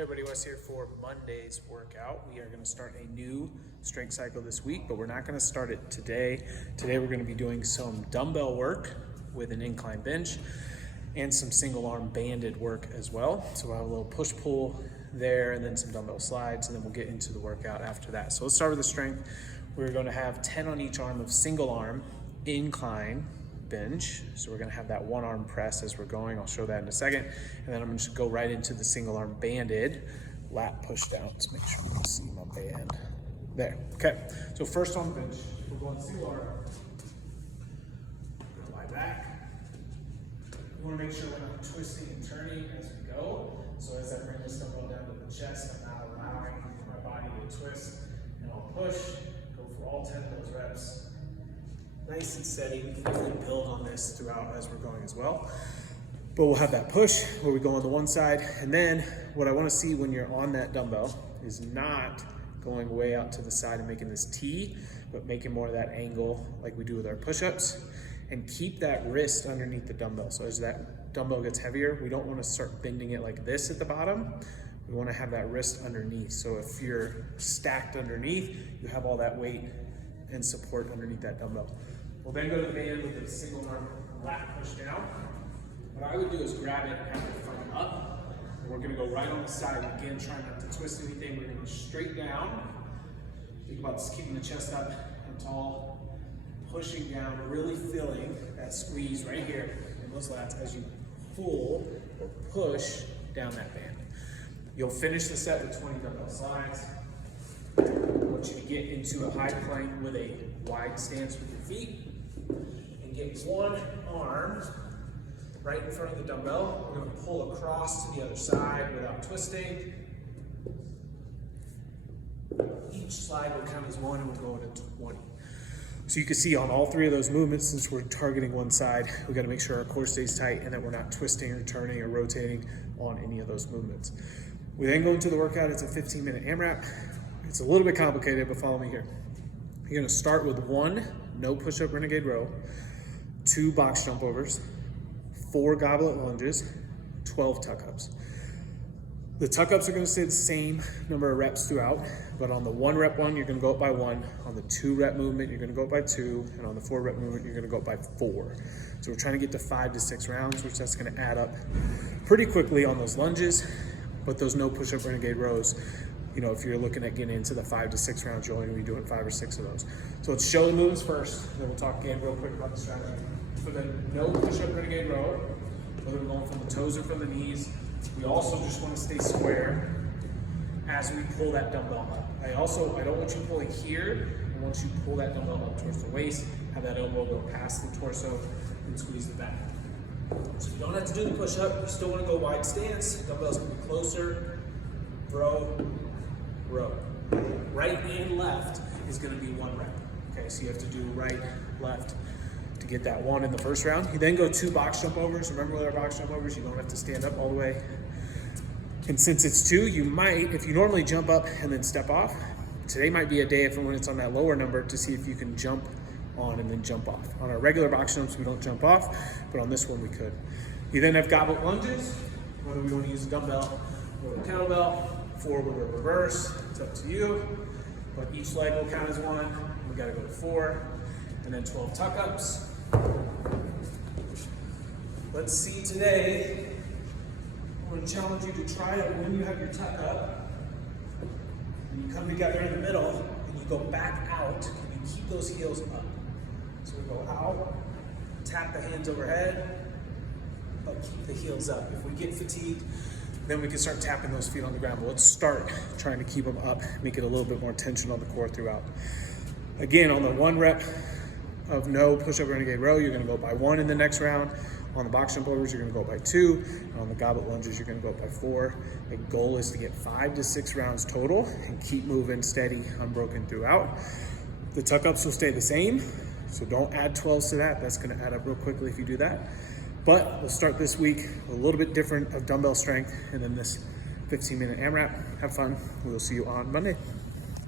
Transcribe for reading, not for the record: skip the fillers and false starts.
Hey everybody, Wes here for Monday's workout. We are going to start a new strength cycle this week, but we're not going to start it today. Today we're going to be doing some dumbbell work with an incline bench and some single arm banded work as well. So we'll have a little push pull there and then some dumbbell slides, and then we'll get into the workout after that. So let's start with the strength. We're going to have 10 on each arm of single arm incline bench. So we're going to have that one arm press as we're going. I'll show that in a second. And then I'm going to go right into the single arm banded lat push down. Let's make sure you can see my band. There. Okay. So first on the bench, we're going single arm. Go lie back. We want to make sure we're not twisting and turning as we go. So as I bring this dumbbell down to the chest, I'm not allowing my body to twist. And I'll push. Go for all 10 of those reps. Nice and steady. We can definitely build on this throughout as we're going as well. But we'll have that push where we go on the one side. And then what I want to see when you're on that dumbbell is not going way out to the side and making this T, but making more of that angle like we do with our push-ups. And keep that wrist underneath the dumbbell. So as that dumbbell gets heavier, we don't want to start bending it like this at the bottom. We want to have that wrist underneath. So if you're stacked underneath, you have all that weight and support underneath that dumbbell. We'll then go to the band with the single arm lat push down. What I would do is grab it and have it front up. And we're going to go right on the side. Again, try not to twist anything. We're going to go straight down. Think about just keeping the chest up and tall. Pushing down, really feeling that squeeze right here in those lats as you pull or push down that band. You'll finish the set with 20 dumbbell slides. I want you to get into a high plank with a wide stance with your feet and get one arm right in front of the dumbbell. We're going to pull across to the other side without twisting. Each slide will count as one and we'll go into 20. So you can see on all three of those movements, since we're targeting one side, we've got to make sure our core stays tight and that we're not twisting or turning or rotating on any of those movements. We then go into the workout. It's a 15-minute AMRAP. It's a little bit complicated, but follow me here. You're going to start with 1 no push-up renegade row, 2 box jump overs, 4 goblet lunges, 12 tuck-ups. The tuck-ups are going to stay the same number of reps throughout, but on the 1 rep one, you're going to go up by 1. On the 2 rep movement, you're going to go up by 2, and on the 4 rep movement, you're going to go up by 4. So we're trying to get to 5 to 6 rounds, which that's going to add up pretty quickly on those lunges, but those no push-up renegade rows, you know, if you're looking at getting into the 5 to 6 rounds, you're only going to be doing 5 or 6 of those. So let's show the moves first, then we'll talk again real quick about the strategy. For the no push-up renegade row, whether we're going from the toes or from the knees, we also just want to stay square as we pull that dumbbell up. I don't want you pulling here. I want you to pull that dumbbell up towards the waist, have that elbow go past the torso, and squeeze the back. So you don't have to do the push-up. You still want to go wide stance. Dumbbells can be closer. Row. Right and left is going to be 1 rep. Okay, so you have to do right, left to get that 1 in the first round. You then go 2 box jump overs. Remember with our box jump overs, you don't have to stand up all the way. And since it's 2, you might, if you normally jump up and then step off, today might be a day when it's on that lower number to see if you can jump on and then jump off. On our regular box jumps, we don't jump off, but on this one we could. You then have goblet lunges, whether we want to use a dumbbell or a kettlebell, forward or reverse, it's up to you. But each leg will count as 1. We got to go to 4, and then 12 tuck-ups. Let's see today. I'm going to challenge you to try it when you have your tuck-up. And you come together in the middle, and you go back out, and you keep those heels up. So we go out, tap the hands overhead, but keep the heels up. If we get fatigued, then we can start tapping those feet on the ground. But let's start trying to keep them up, make it a little bit more tension on the core throughout. Again, on the 1 rep of no push-up renegade row, you're going to go by 1 in the next round. On the box jump overs, you're going to go by 2. And on the goblet lunges, you're going to go by 4. The goal is to get 5 to 6 rounds total and keep moving steady, unbroken throughout. The tuck-ups will stay the same, so don't add 12s to that. That's going to add up real quickly if you do that. But we'll start this week a little bit different of dumbbell strength and then this 15-minute AMRAP. Have fun. We'll see you on Monday.